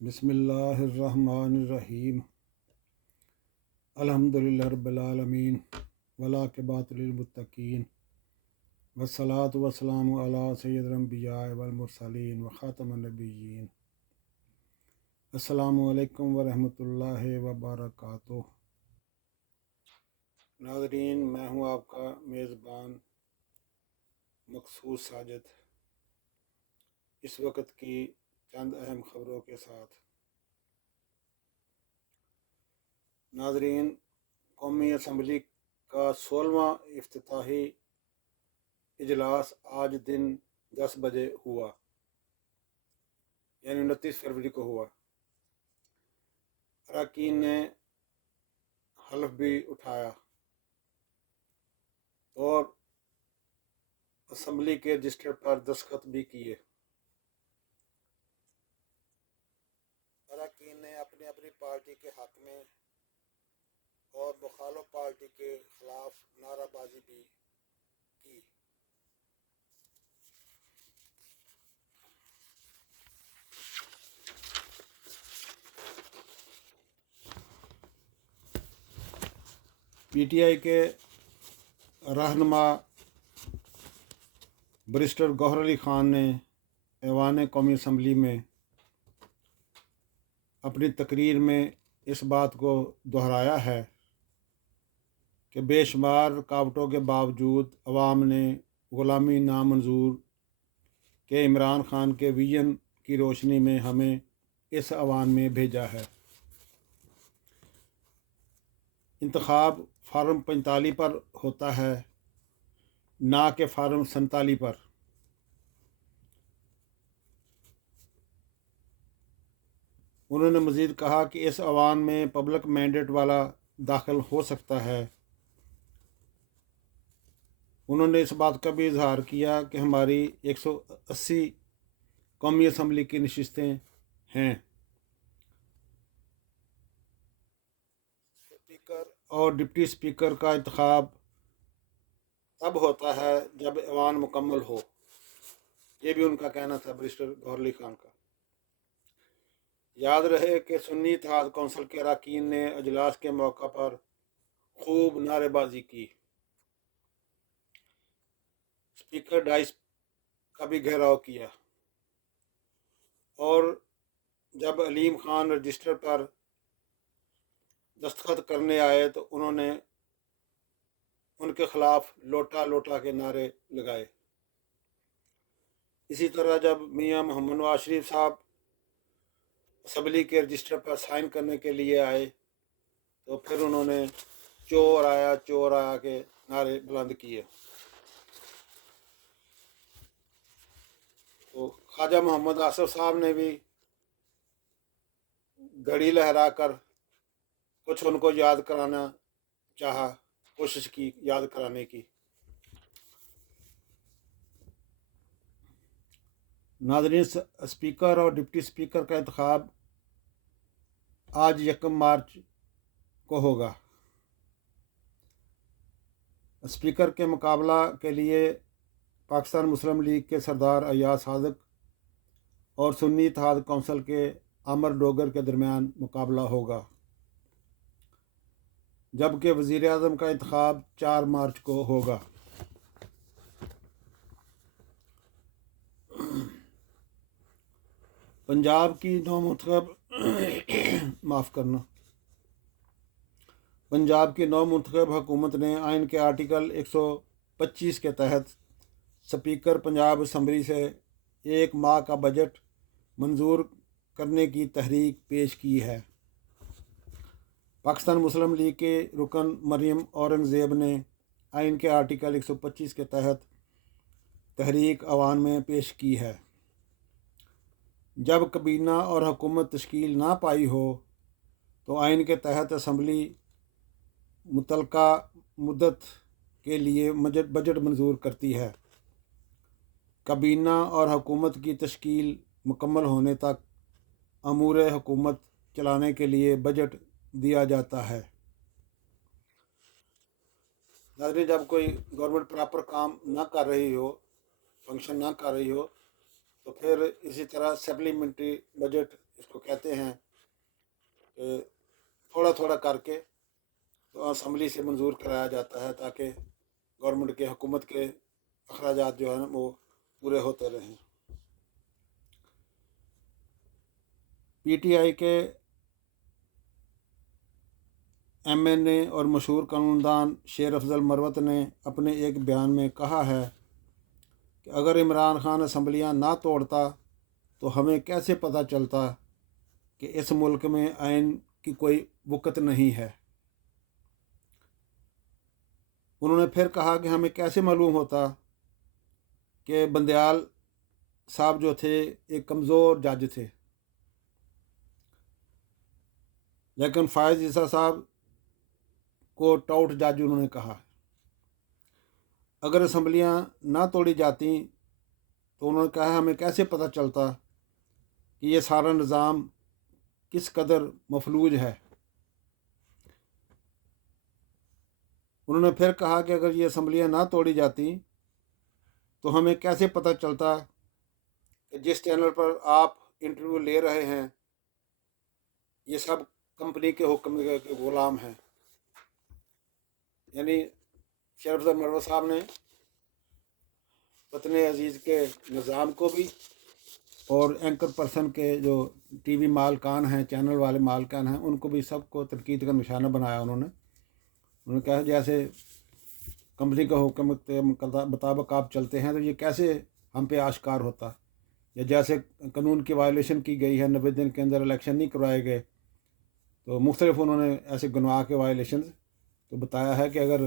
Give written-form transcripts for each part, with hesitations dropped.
بسم اللہ الرحمن الرحیم الحمدللہ رب العالمین والعاقبۃ للمتقین والصلاۃ والسلام علی سید الانبیاء والمرسلین وخاتم النبیین۔ السلام علیکم ورحمۃ اللہ وبرکاتہ۔ ناظرین، میں ہوں آپ کا میزبان مقصود ساجد، اس وقت کی چند اہم خبروں کے ساتھ۔ ناظرین، قومی اسمبلی کا 16واں افتتاحی اجلاس آج دن 10 بجے ہوا، یعنی 29 فروری کو ہوا۔ اراکین نے حلف بھی اٹھایا اور اسمبلی کے رجسٹر پر دستخط بھی کیے۔ اراکین نے اپنی اپنی پارٹی کے حق میں اور مخالف پارٹی کے خلاف نعرہ بازی بھی کی۔ پی ٹی آئی کے رہنما بیرسٹر گوہر علی خان نے ایوان قومی اسمبلی میں اپنی تقریر میں اس بات کو دہرایا ہے کہ بے شمار رکاوٹوں کے باوجود عوام نے غلامی نامنظور کے عمران خان کے ویژن کی روشنی میں ہمیں اس ایوان میں بھیجا ہے۔ انتخاب فارم 45 پر ہوتا ہے، نہ کہ فارم 47 پر۔ انہوں نے مزید کہا کہ اس ایوان میں پبلک مینڈیٹ والا داخل ہو سکتا ہے۔ انہوں نے اس بات کا بھی اظہار کیا کہ ہماری 180 قومی اسمبلی کی نشستیں ہیں۔ اسپیکر اور ڈپٹی اسپیکر کا انتخاب تب ہوتا ہے جب ایوان مکمل ہو، یہ بھی ان کا کہنا تھا، بیرسٹر گوہر علی خان کا۔ یاد رہے کہ سنی اتحاد کونسل کے اراکین نے اجلاس کے موقع پر خوب نعرے بازی کی۔ اسپیکر ڈائس کا بھی گھیراؤ کیا، اور جب علیم خان رجسٹر پر دستخط کرنے آئے تو انہوں نے ان کے خلاف لوٹا لوٹا کے نعرے لگائے۔ اسی طرح جب میاں محمد نواز شریف صاحب اسمبلی کے رجسٹر پر سائن کرنے کے لیے آئے تو پھر انہوں نے چور آیا کے نعرے بلند کیے۔ تو خواجہ محمد آصف صاحب نے بھی گھڑی لہرا کر کچھ ان کو یاد کرانا چاہا، کوشش کی یاد کرانے کی۔ ناظرین، اسپیکر اور ڈپٹی اسپیکر کا انتخاب آج 1 مارچ کو ہوگا۔ اسپیکر کے مقابلہ کے لیے پاکستان مسلم لیگ کے سردار ایاز صادق اور سنی اتحاد کونسل کے عامر ڈوگر کے درمیان مقابلہ ہوگا، جبکہ وزیر اعظم کا انتخاب 4 مارچ کو ہوگا۔ پنجاب کی نو منتخب حکومت نے آئین کے آرٹیکل 125 کے تحت اسپیکر پنجاب اسمبلی سے 1 ماہ کا بجٹ منظور کرنے کی تحریک پیش کی ہے۔ پاکستان مسلم لیگ کے رکن مریم اورنگزیب نے آئین کے آرٹیکل 125 کے تحت تحریک ایوان میں پیش کی ہے۔ جب کابینہ اور حکومت تشکیل نہ پائی ہو تو آئین کے تحت اسمبلی متعلقہ مدت کے لیے بجٹ منظور کرتی ہے۔ کابینہ اور حکومت کی تشکیل مکمل ہونے تک امور حکومت چلانے کے لیے بجٹ دیا جاتا ہے۔ ناظرین، جب کوئی گورنمنٹ پراپر کام نہ کر رہی ہو، فنکشن نہ کر رہی ہو، تو تو پھر اسی طرح سپلیمنٹری بجٹ اس کو کہتے ہیں کہ تھوڑا تھوڑا کر کے تو اسمبلی سے منظور کرایا جاتا ہے تاکہ گورنمنٹ کے حکومت کے اخراجات جو ہیں وہ پورے ہوتے رہیں۔ پی ٹی آئی کے ایم این اے اور مشہور قانون دان شیر افضل مروت نے اپنے ایک بیان میں کہا ہے کہ اگر عمران خان اسمبلیاں نہ توڑتا تو ہمیں کیسے پتہ چلتا کہ اس ملک میں آئین کی کوئی وقت نہیں ہے۔ انہوں نے پھر کہا کہ ہمیں کیسے معلوم ہوتا کہ بندیال صاحب جو تھے ایک کمزور جج تھے، لیکن فائز عیسیٰ صاحب کو ٹاؤٹ جج انہوں نے کہا۔ اگر اسمبلیاں نہ توڑی جاتیں تو انہوں نے کہا ہمیں کیسے پتہ چلتا کہ یہ سارا نظام کس قدر مفلوج ہے۔ انہوں نے پھر کہا کہ اگر یہ اسمبلیاں نہ توڑی جاتیں تو ہمیں کیسے پتہ چلتا کہ جس چینل پر آپ انٹرویو لے رہے ہیں یہ سب کمپنی کے حکم کے غلام ہیں۔ یعنی شیر افضل مروت صاحب نے وطن عزیز کے نظام کو بھی اور اینکر پرسن کے جو ٹی وی مالکان ہیں، چینل والے مالکان ہیں، ان کو بھی سب کو تنقید کا نشانہ بنایا۔ انہوں نے کہا جیسے کمپنی کا حکم کے مطابق آپ چلتے ہیں تو یہ کیسے ہم پہ آشکار ہوتا، یا جیسے قانون کی وائلیشن کی گئی ہے، 90 دن کے اندر الیکشن نہیں کروائے گئے، تو مختلف انہوں نے ایسے گناہ کے وائلیشن تو بتایا ہے کہ اگر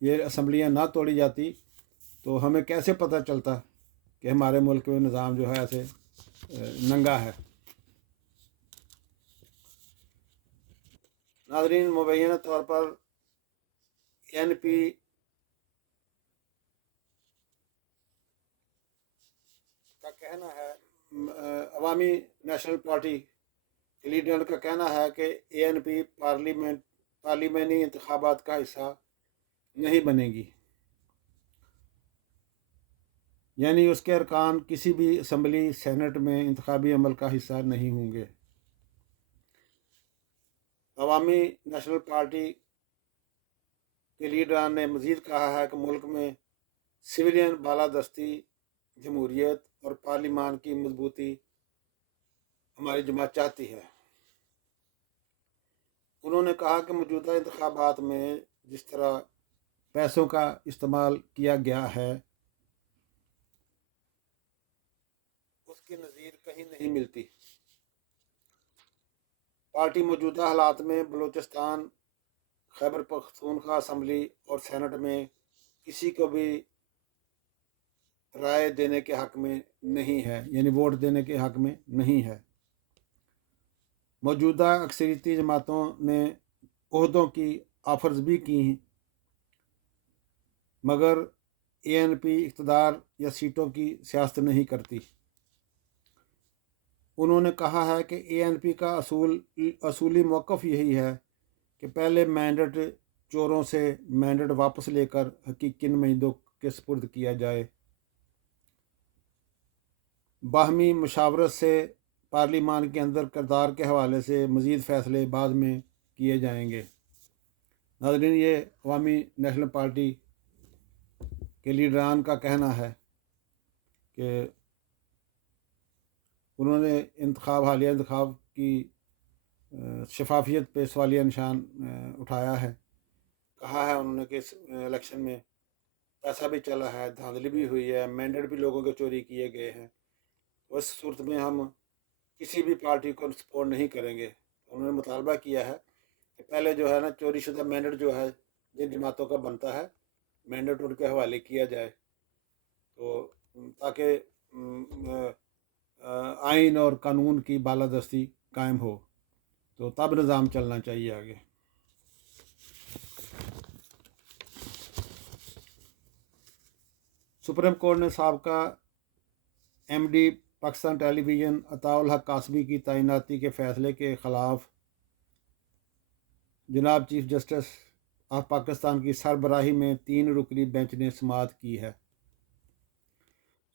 یہ اسمبلیاں نہ توڑی جاتی تو ہمیں کیسے پتہ چلتا کہ ہمارے ملک میں نظام جو ہے ایسے ننگا ہے۔ ناظرین، مبینہ طور پر این پی کا کہنا ہے، عوامی نیشنل پارٹی کے لیڈر کا کہنا ہے کہ اے این پی پارلیمانی انتخابات کا حصہ نہیں بنے گی، یعنی اس کے ارکان کسی بھی اسمبلی سینٹ میں انتخابی عمل کا حصہ نہیں ہوں گے۔ عوامی نیشنل پارٹی کے لیڈران نے مزید کہا ہے کہ ملک میں سویلین بالادستی، جمہوریت اور پارلیمان کی مضبوطی ہماری جماعت چاہتی ہے۔ انہوں نے کہا کہ موجودہ انتخابات میں جس طرح پیسوں کا استعمال کیا گیا ہے اس کی نظیر کہیں نہیں ملتی۔ پارٹی موجودہ حالات میں بلوچستان، خیبر پختونخوا اسمبلی اور سینٹ میں کسی کو بھی رائے دینے کے حق میں نہیں ہے، یعنی ووٹ دینے کے حق میں نہیں ہے۔ موجودہ اکثریتی جماعتوں نے عہدوں کی آفرز بھی کی ہیں، مگر اے این پی اقتدار یا سیٹوں کی سیاست نہیں کرتی۔ انہوں نے کہا ہے کہ اے این پی کا اصولی موقف یہی ہے کہ پہلے مینڈیٹ چوروں سے مینڈیٹ واپس لے کر حقیقی نمائندوں کے سپرد کیا جائے۔ باہمی مشاورت سے پارلیمان کے اندر کردار کے حوالے سے مزید فیصلے بعد میں کیے جائیں گے۔ ناظرین، یہ عوامی نیشنل پارٹی کے لیڈران کا کہنا ہے کہ انہوں نے حالیہ انتخاب کی شفافیت پہ سوالیہ نشان اٹھایا ہے۔ کہا ہے انہوں نے کہ اس الیکشن میں پیسہ بھی چلا ہے، دھاندلی بھی ہوئی ہے، مینڈیٹ بھی لوگوں کے چوری کیے گئے ہیں، اس صورت میں ہم کسی بھی پارٹی کو سپورٹ نہیں کریں گے۔ انہوں نے مطالبہ کیا ہے کہ پہلے جو ہے نا چوری شدہ مینڈیٹ جو ہے جن جماعتوں کا بنتا ہے مینڈیٹ ان کے حوالے کیا جائے، تو تاکہ آئین اور قانون کی بالادستی قائم ہو، تو تب نظام چلنا چاہیے آگے۔ سپریم کورٹ نے سابقہ ایم ڈی پاکستان ٹیلی ویژن عطاء الحق قاسمی کی تعیناتی کے فیصلے کے خلاف جناب چیف جسٹس آف پاکستان کی سربراہی میں 3 رکنی بینچ نے سماعت کی ہے۔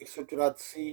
184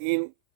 3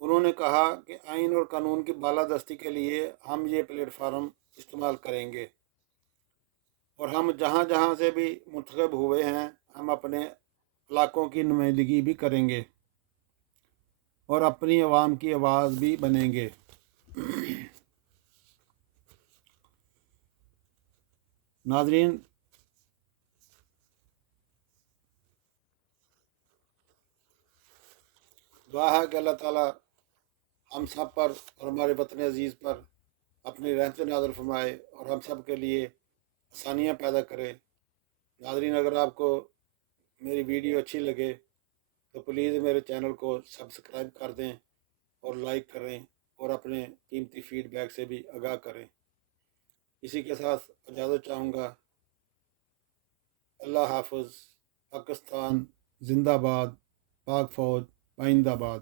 انہوں نے کہا کہ آئین اور قانون کی بالادستی کے لیے ہم یہ پلیٹ فارم استعمال کریں گے، اور ہم جہاں جہاں سے بھی منتخب ہوئے ہیں ہم اپنے علاقوں کی نمائندگی بھی کریں گے اور اپنی عوام کی آواز بھی بنیں گے۔ ناظرین، دعا ہے کہ اللہ تعالیٰ ہم سب پر اور ہمارے وطن عزیز پر اپنی رحمت نازل فرمائے اور ہم سب کے لیے آسانیاں پیدا کرے۔ ناظرین، اگر آپ کو میری ویڈیو اچھی لگے تو پلیز میرے چینل کو سبسکرائب کر دیں اور لائک کریں اور اپنے قیمتی فیڈ بیک سے بھی آگاہ کریں۔ اسی کے ساتھ اجازت چاہوں گا۔ اللہ حافظ۔ پاکستان زندہ باد، پاک فوج پائندہ باد۔